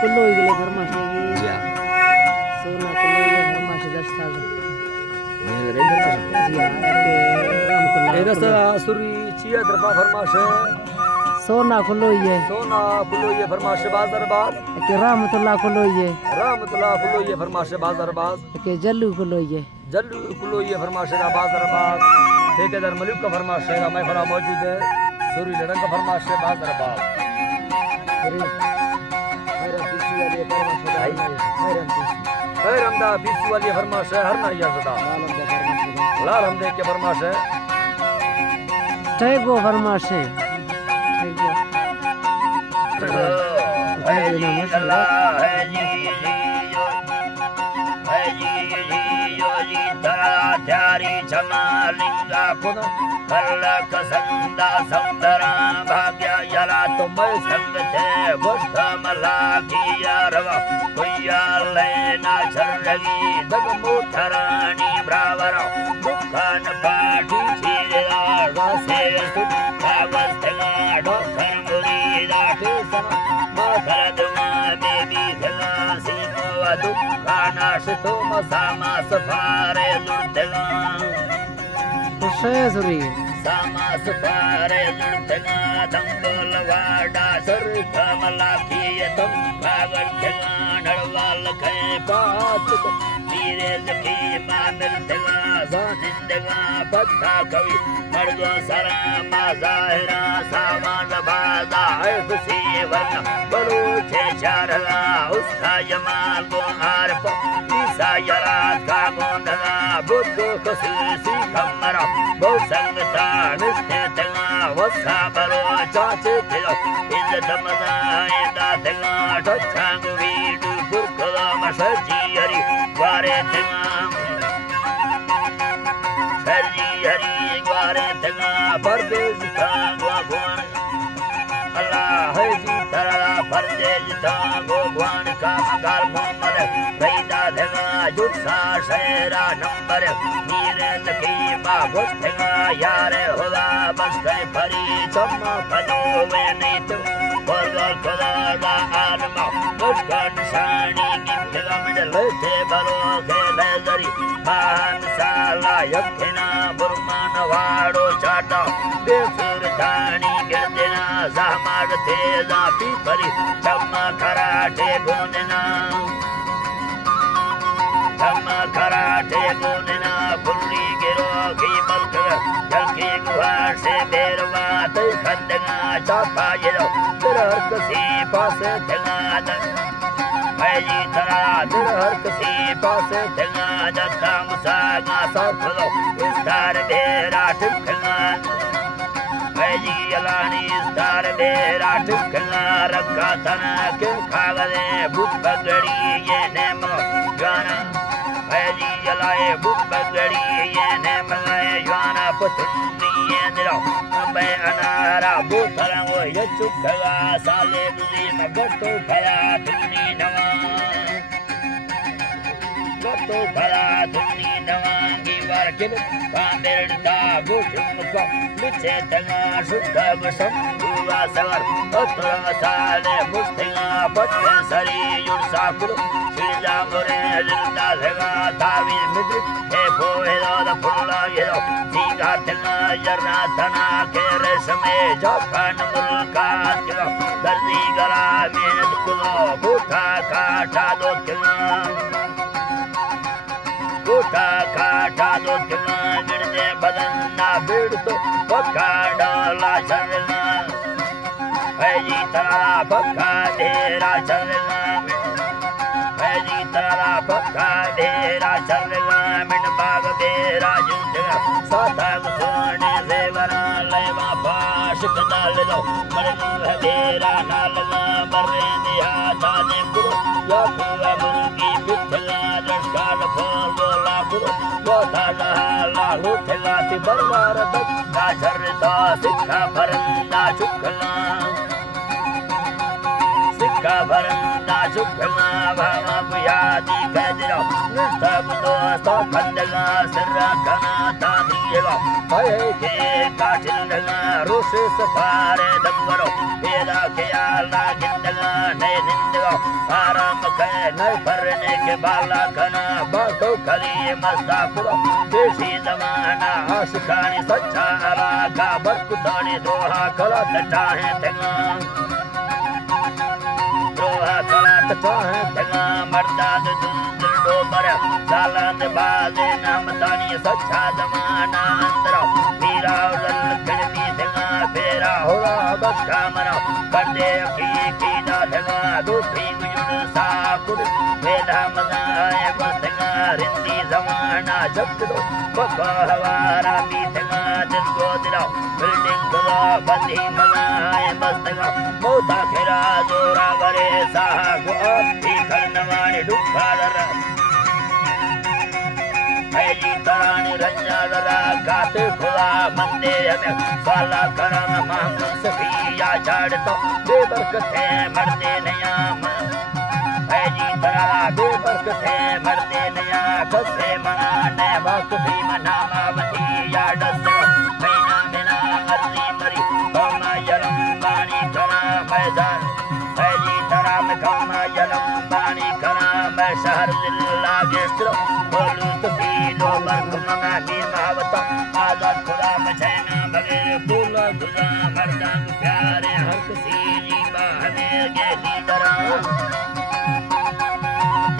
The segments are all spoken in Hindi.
कुल्लो इगले फरमाशेगी या सोना कुल्लो इगले फरमाश दस्ताज ये रे जी हां के रहमतुल्लाह रस सुरी चिया दरबा फरमाश सोना कुल्लो ये सोना कुल्लो ये फरमाश बाजार बाज के रहमतुल्लाह कुल्लो ये कुल्लो ये फरमाश बाजार बाज के जल्लू कुल्लो ये जल्लू कुल्लो ये फरमाश का बाजार बाज ठेकेदार मलिक का फरमाश का महफिल मौजूद है सुरी लड़न का फरमाश बाजार बाज खैर हमदा बीसी वाली फरमाश है हर ना यजदा लाल हमदे के फरमाश है टैगो फरमाशे टैगो है जी अल्लाह है जी यो जी तरा त्यारी छमालिंगा पुन कल्लक संदा संतरा भाग्य यला तुम संग थे बुष्ठ मला किया रवा कोया लेना छरगी दग मुठरानी ब्रावरा दुकान पाठी छीरा वासे सुख अवस्था डॉक्टर मुरीदा ठेसना माखरदमा बेबी खला सिंह दुकाना शतो मसामा सफारे लुटगा शेजुरी सामा सफारे लुटगा दंगल वाडा सर कमला की तुम पागल ठगा नड़वाल के बात वीरे लखी मामिल ठगा जानिंदगा पत्ता कवि मर्दो सरा माजाहिरा सामान बादा ऐसी वरना बड़ो छे चारला उसका यमाल को आर पो ईसा यरात का गोंडला बुद्धो कसी कमरा बहु संगता निष्ठे तंगा वसा बरो चाचे तेलो इज्जत मजाए दा तंगा ठछांग वीडू पुरखला मसजी हरी वारे तंगा सजी हरी वारे तंगा परदेश का भगवान अल्लाह है जी तरा परदेश का भगवान का मगर मोहम्मद रईदा तंगा जुसा शेरा नंबर मीरे लकी बागुस तंगा यारे होला बस के परी चम्मा फदो वे नहीं तो बरगल खुदा दा आलमा मुस्कान शानी गिफ्टगा में लेते बरो खेले जरी मान साला यखना बुरमान वाड़ो चाटा बेसुर थानी गिरदेना जहमार तेजा पीपरी चम्मा कराटे बोनना चम्मा कराटे बोनना फुल्ली गिरो की मलक जलकी गुहार से बेरवा तई खंडगा चापा येरो तेरा कसी पासे ठगा जी तरा हर किसी पास ठगा जता मुसागा सरफलो इस्तार बेरा ठगा जी अलानी इस्तार बेरा ठगा रखा तना के खागले बुत बगड़ी ये नेम गाना जी अलाए बुत बगड़ी ये नेम गाना पतनी ये दिलो मैं अनारा बुतरा वो ये चुखगा साले दुदी मगतो खया तुनी नवा गतो खया तुनी नवा की बार किल पांडेरता गोशुम को मिचे तंगा सुखा बसम दुआ सवर अतरा साले मुस्तिगा पत्ते सरी युरसा कुल शिजा मोरे लिंदा लगा तावी मिद्र हे फोए दा फुल्ला ये सीगा तंगा जरा तना के रेशमे जापान मुल्का के दर्दी गला में कुलो बूठा काटा दो बूठा काटा दो गिरदे बदन ना भीड़ तो पक्का डाला चलना है जी तारा पक्का डेरा चलना है जी तारा पक्का डेरा चलना मिन बाग बेरा जुटगा साता सोने देवरा लेवा पाश कदाल लो मरन डेरा नालना बरे दिया ताने गुरु या पूरा मुर्गी बिठला लड़काल फोल बोला गुरु बोता ला लुठला ति बरवार दक्का झरता सिक्का भरंदा चुकला सिक्का भरंदा चुकला भावा बुयादी कहदिरो सब दोस्तों खंडला सररा कना तादिएगा भय के काटिलगा रुष सफारे दंगरो बेदा के आला गिंदगा ने निंदगा आराम करे न फरने के बाला खना बाको खली मस्ता खुदा देशी जमाना आशिकानी सच्चा अलाका बरकुतानी दोहा कला तटा है तेगा दोहा कला तटा है तेगा मर्दाद दुल्डो पर सालांद बाजे नाम तानी सच्चा जमाना अंदर मीरा उलल कड़मी तेगा फेरा होला बस कामना कंडे की दा तेगा दूसरी गुजुड़ साकुड़ वेदा मदाए बसगा रिंदी जमाना जब दो बका हवारा मी तेगा दिल को दिला बिल्डिंग को बंदी मदाए बसगा मोता खेरा जोरा वरे साहा को अपनी करनवानी दुखादर ऐली तरानी रंजादरा काते खुदा मंदे हमें साला करम महमूद सफिया चाड़ता बेबरकत है मरते नयाम ऐली तरा बेबरकत है मरते नया कसे मना ने वाकफी मना मावती या डस महीना बिना अर्जी मरी कौमा यलम बानी करा मैदान ऐली तरा में कौमा यलम बानी करा मैं शहर जिला गेस्ट्रो बोलू तफीलो बरकुमना मीर महावता आजाद खुदा मचैना बगैर फूला खुदा मर्दान प्यारे हर किसी जीवा हमें गेली दरा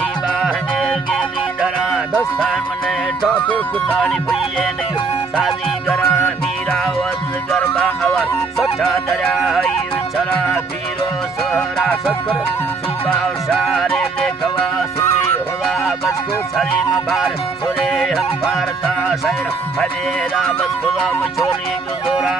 जीवा हमें गेली दरा दस्तान मने टॉप कुतानी भुइये नहीं साजी गरा मीरा वज गरबा अवर सच्चा दरियाई चला पीरो सोहरा शक्कर सुबह शारे देखवा सुई होला बसको सरी मबार सोरे हम भारता शहर हमेरा बस खुदा मचोरी गुजरा